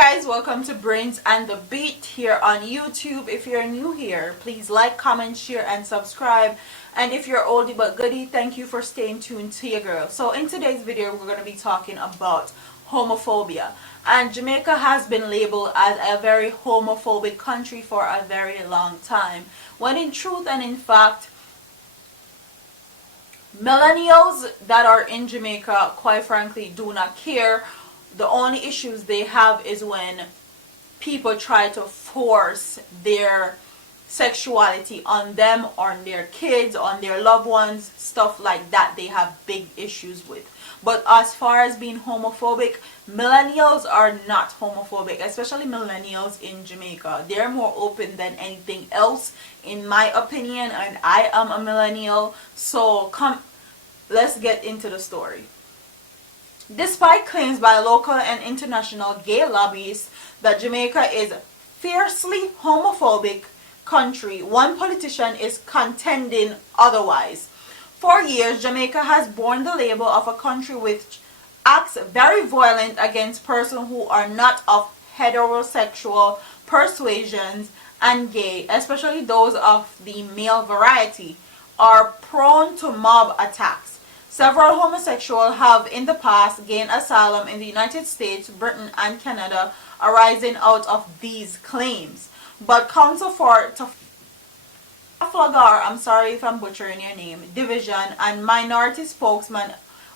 guys, welcome to Brains and the Beat here on YouTube. If you're new here, please like, comment, share, and subscribe. And if you're oldie but goodie, thank you for staying tuned to your girl. So in today's video, we're going to be talking about homophobia. And Jamaica has been labeled as a very homophobic country for a very long time, when in truth and in fact, millennials that are in Jamaica, quite frankly, do not care. The only issues they have is when people try to force their sexuality on them, on their kids, on their loved ones, stuff like that. They have big issues with. But as far as being homophobic, millennials are not homophobic, especially millennials in Jamaica. They're more open than anything else, in my opinion, and I am a millennial. So let's get into the story. Despite claims by local and international gay lobbyists that Jamaica is fiercely homophobic country, one politician is contending otherwise. For years, Jamaica has borne the label of a country which acts very violent against persons who are not of heterosexual persuasions, and gay, especially those of the male variety, are prone to mob attacks. Several homosexuals have in the past gained asylum in the United States, Britain, and Canada, arising out of these claims. But counsel for Trafalgar, I'm sorry if I'm butchering your name, Division and minority spokesman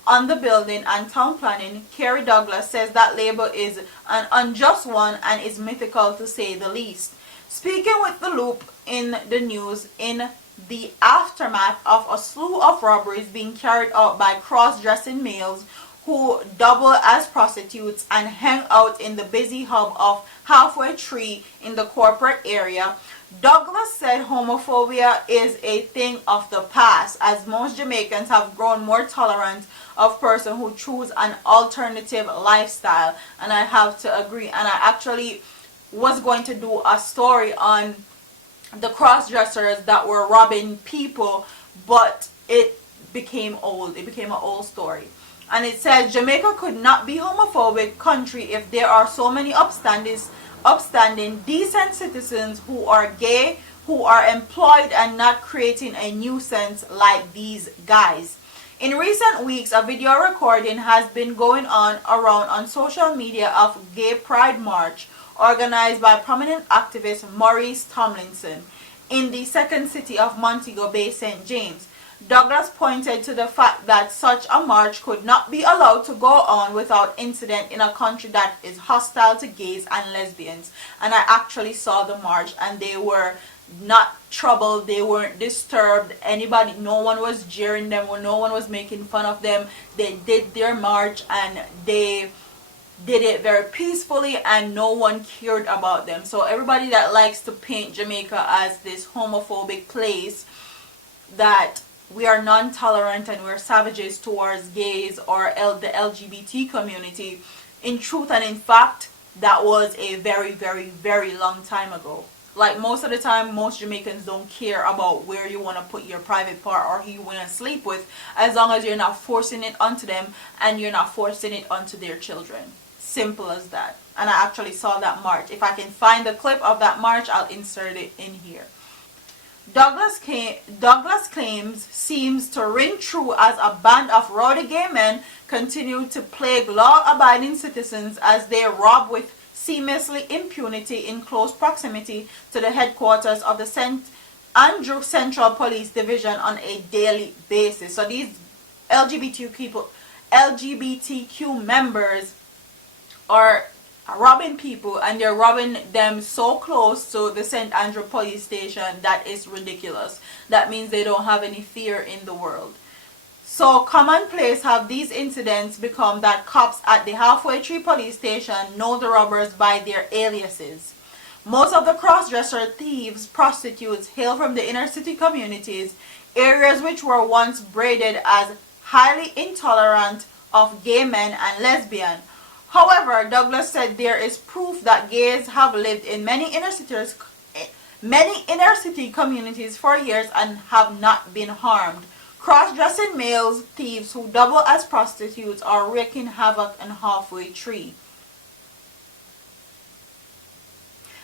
on the building and town planning, Kerry Douglas, says that label is an unjust one and is mythical to say the least. Speaking with The Loop in the news in the aftermath of a slew of robberies being carried out by cross-dressing males who double as prostitutes and hang out in the busy hub of Halfway Tree in the corporate area, Douglas said homophobia is a thing of the past, as most Jamaicans have grown more tolerant of persons who choose an alternative lifestyle. And I have to agree. And I actually was going to do a story on the cross-dressers that were robbing people, but it became old. It became an old story. And it says Jamaica could not be homophobic country if there are so many upstanding, decent citizens who are gay, who are employed and not creating a nuisance like these guys. In recent weeks, a video recording has been going on around on social media of Gay Pride March organized by prominent activist Maurice Tomlinson in the second city of Montego Bay, St. James. Douglas pointed to the fact that such a march could not be allowed to go on without incident in a country that is hostile to gays and lesbians. And I actually saw the march, and they were not troubled, they weren't disturbed, anybody, no one was jeering them, or no one was making fun of them. They did their march and they did it very peacefully, and no one cared about them. So everybody that likes to paint Jamaica as this homophobic place, that we are non-tolerant and we're savages towards gays or the LGBT community, in truth and in fact, that was a very, very, very long time ago. Like, most of the time, most Jamaicans don't care about where you want to put your private part or who you want to sleep with, as long as you're not forcing it onto them and you're not forcing it onto their children. Simple as that. And I actually saw that march. If I can find the clip of that march, I'll insert it in here. Douglas claims seems to ring true as a band of rowdy gay men continue to plague law-abiding citizens as they rob with seamlessly impunity in close proximity to the headquarters of the St. Andrew Central Police Division on a daily basis. So these LGBTQ members are robbing people, and they're robbing them so close to the St. Andrew police station that is ridiculous. That means they don't have any fear in the world. So commonplace have these incidents become that cops at the Halfway Tree police station know the robbers by their aliases. Most of the cross-dresser thieves, prostitutes hail from the inner city communities, areas which were once branded as highly intolerant of gay men and lesbians. However, Douglas said there is proof that gays have lived in many inner city communities for years and have not been harmed. Cross-dressing males, thieves who double as prostitutes, are wreaking havoc in Halfway Tree.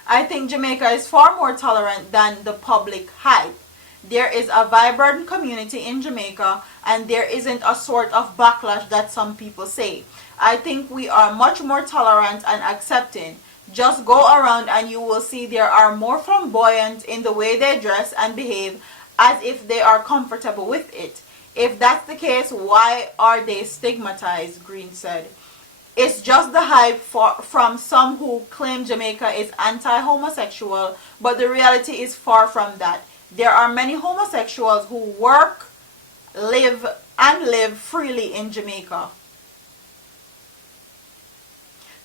I think Jamaica is far more tolerant than the public hype. There is a vibrant community in Jamaica, and there isn't a sort of backlash that some people say. I think we are much more tolerant and accepting. Just go around and you will see there are more flamboyant in the way they dress and behave, as if they are comfortable with it. If that's the case, why are they stigmatized? Green said. It's just the hype from some who claim Jamaica is anti-homosexual, but the reality is far from that. There are many homosexuals who work, live freely in Jamaica.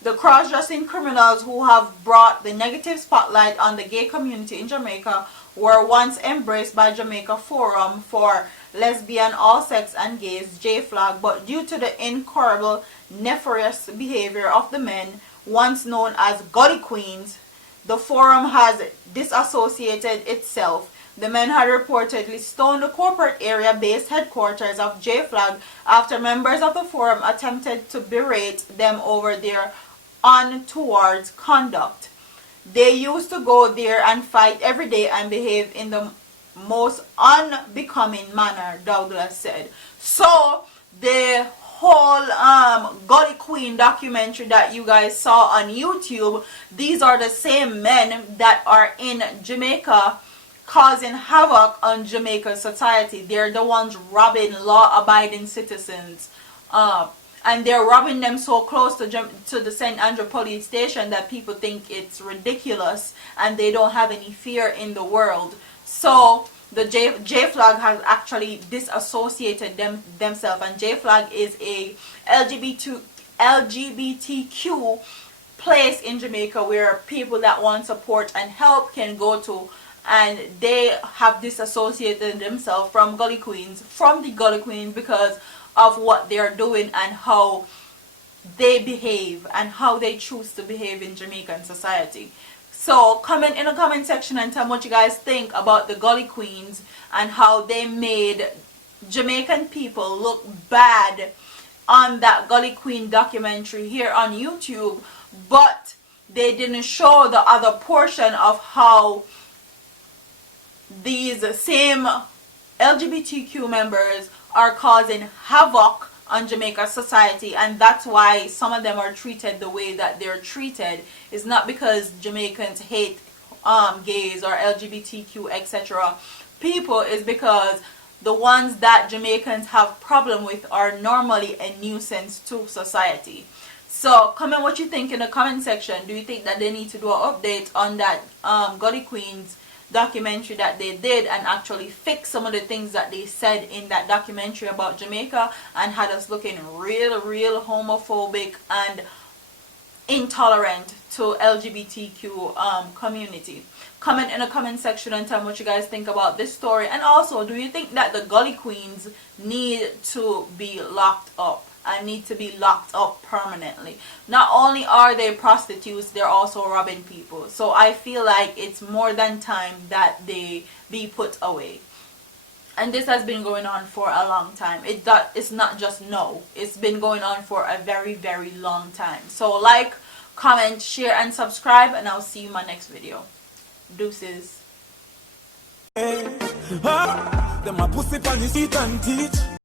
The cross-dressing criminals who have brought the negative spotlight on the gay community in Jamaica were once embraced by Jamaica Forum for Lesbian, All Sex and Gays, J-Flag, but due to the incurable, nefarious behavior of the men, once known as GullyQueens, the forum has disassociated itself. The men had reportedly stoned the corporate area-based headquarters of J-Flag after members of the forum attempted to berate them over their untoward conduct. They used to go there and fight every day and behave in the most unbecoming manner, Douglas said. So the whole Gully Queen documentary that you guys saw on YouTube, these are the same men that are in Jamaica causing havoc on Jamaican society. They're the ones robbing law-abiding citizens, and they're robbing them so close to the St. Andrew police station that people think it's ridiculous and they don't have any fear in the world. So the J-Flag has actually disassociated themselves, and J-Flag is a LGBTQ place in Jamaica where people that want support and help can go to, and they have disassociated themselves from the Gully Queens because of what they're doing and how they behave and how they choose to behave in Jamaican society. So comment in the comment section and tell me what you guys think about the Gully Queens and how they made Jamaican people look bad on that Gully Queen documentary here on YouTube, but they didn't show the other portion of how these same LGBTQ members are causing havoc on Jamaica society, and that's why some of them are treated the way that they're treated. It's not because Jamaicans hate gays or LGBTQ etc. people, is because the ones that Jamaicans have problem with are normally a nuisance to society. So comment what you think in the comment section. Do you think that they need to do an update on that Gully Queens documentary that they did and actually fix some of the things that they said in that documentary about Jamaica and had us looking real homophobic and intolerant to LGBTQ community? Comment in the comment section and tell me what you guys think about this story. And also, do you think that the Gully Queens need to be locked up and need to be locked up permanently? Not only are they prostitutes, they're also robbing people. So I feel like it's more than time that they be put away. And this has been going on for a long time. It's not just no. It's been going on for a very long time. So like, comment, share and subscribe, and I'll see you in my next video. Deuces. Them a pussy on the seat and teach.